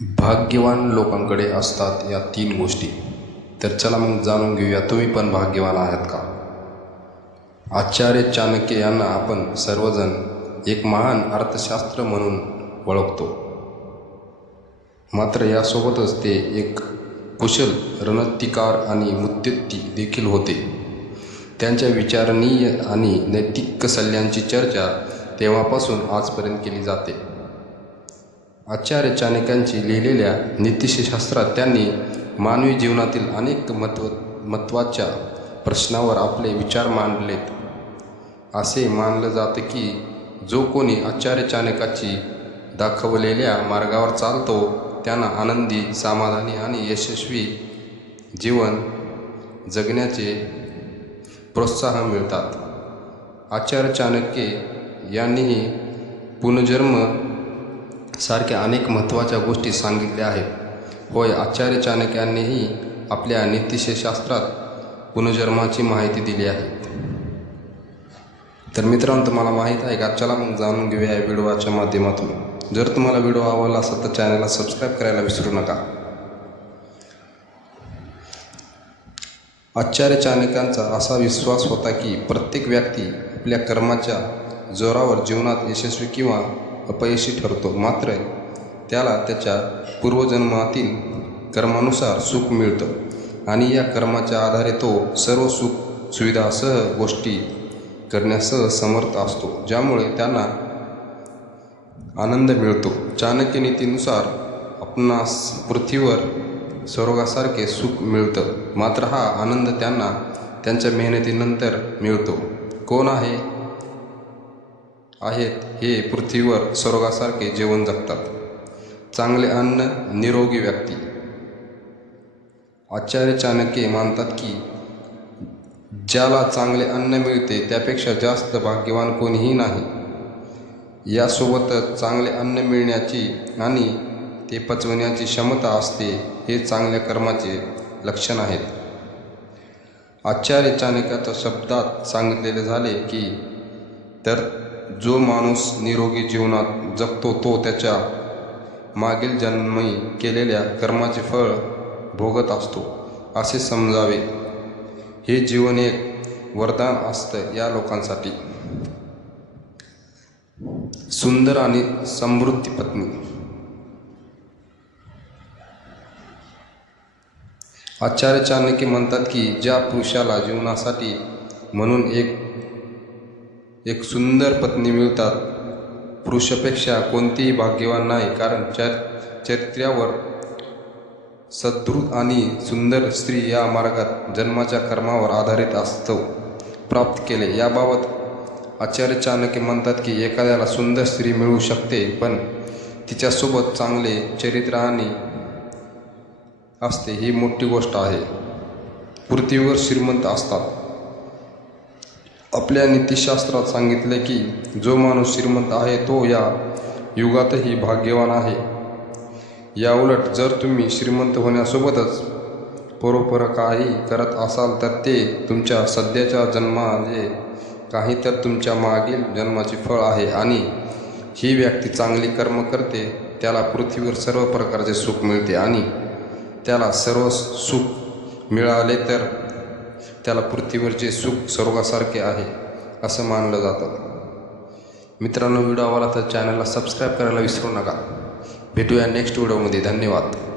भाग्यवान लोकांकडे असतात या तीन गोष्टी. तर चला मग जाणून घेऊया तुम्ही पण भाग्यवान आहात का? आचार्य चाणक्य यांना आपण सर्वजण एक महान अर्थशास्त्र म्हणून ओळखतो. मात्र यासोबतच ते एक कुशल रणत्तिकार आणि मुत्युत्ती देखील होते. त्यांच्या विचारणीय आणि नैतिक सल्ल्यांची चर्चा तेव्हापासून आजपर्यंत केली जाते. आचार्य चाणक्यांची लिहिलेल्या नीतिशास्त्रात त्यांनी मानवी जीवनातील अनेक महत्त्व महत्त्वाच्या प्रश्नावर आपले विचार मांडलेत. असे मानलं जातं की जो कोणी आचार्य चाणक्याची दाखवलेल्या मार्गावर चालतो त्यांना आनंदी समाधानी आणि यशस्वी जीवन जगण्याचे प्रोत्साहन मिळतात. आचार्य चाणक्य यांनीही पुनर्जन्म सारख्या अनेक महत्त्वाच्या गोष्टी सांगितल्या आहेत. होय आचार्य चाणक्यांनीही आपल्या नीतिशास्त्रात पुनर्जन्माची माहिती दिली आहे. तर मित्रांनो तुम्हाला माहीत आहे का? चला मग जाणून घेऊया या व्हिडिओच्या माध्यमातून. जर तुम्हाला व्हिडिओ आवडला असेल तर चॅनलला सबस्क्राईब करायला विसरू नका. आचार्य चाणक्यांचा असा विश्वास होता की प्रत्येक व्यक्ती आपल्या कर्माच्या जोरावर जीवनात यशस्वी किंवा अपयशी ठरतो. मात्र त्याला त्याच्या पूर्वजन्मातील कर्मानुसार सुख मिळतं आणि या कर्माच्या आधारे तो सर्व सुख सुविधासह गोष्टी करण्यासह समर्थ असतो ज्यामुळे त्यांना आनंद मिळतो. चाणक्य नीतीनुसार आपणास पृथ्वीवर स्वर्गासारखे सुख मिळतं. मात्र हा आनंद त्यांना त्यांच्या मेहनतीनंतर मिळतो. कोण आहे आहेत हे पृथ्वीवर स्वर्गासारखे जेवण जगतात. चांगले अन्न निरोगी व्यक्ती. आचार्य चाणक्य मानतात की ज्याला चांगले अन्न मिळते त्यापेक्षा जास्त भाग्यवान कोणीही नाही. यासोबतच चांगले अन्न मिळण्याची आणि ते पचवण्याची क्षमता असते हे चांगल्या कर्माचे लक्षण आहेत. आचार्य चाणक्याच्या शब्दात सांगितलेले झाले की तर जो माणूस निरोगी जीवनात जगतो तो त्याच्या मागील जन्मी केलेल्या कर्माचे फळ भोगत असतो असे समजावे. हे जीवन एक वरदान असतं या लोकांसाठी. सुंदर आणि समृद्धी पत्नी. आचार्य चाणक्य म्हणतात की ज्या पुरुषाला जीवनासाठी म्हणून एक एक सुंदर पत्नी मिळतात. पुरुषापेक्षा कोणतीही भाग्यवान नाही कारण चर चरित्र्यावर सदृढ आणि सुंदर स्त्री या मार्गात जन्माच्या कर्मावर आधारित असतो प्राप्त केले. याबाबत आचार्य चाणक्य म्हणतात की एखाद्याला सुंदर स्त्री मिळू शकते पण तिच्यासोबत चांगले चरित्र आणि असते ही मोठी गोष्ट आहे. पृथ्वीवर श्रीमंत असतात. आपल्या नीतिशास्त्रात सांगितले की जो माणूस श्रीमंत आहे तो या युगातही भाग्यवान आहे. याउलट जर तुम्ही श्रीमंत होण्यासोबतच परोपर काही करत असाल तर ते तुमच्या सध्याच्या जन्माचे काही तर तुमच्या मागील जन्माचे फळ आहे आणि ही व्यक्ती चांगली कर्म करते त्याला पृथ्वीवर सर्व प्रकारचे सुख मिळते आणि त्याला सर्व सुख मिळाले तर त्याला पृथ्वीवरचे सुख स्वर्गासारखे आहे असं मानलं जातं. मित्रांनो व्हिडिओ आवडला तर चॅनलला सबस्क्राईब करायला विसरू नका. भेटूया नेक्स्ट व्हिडिओमध्ये धन्यवाद.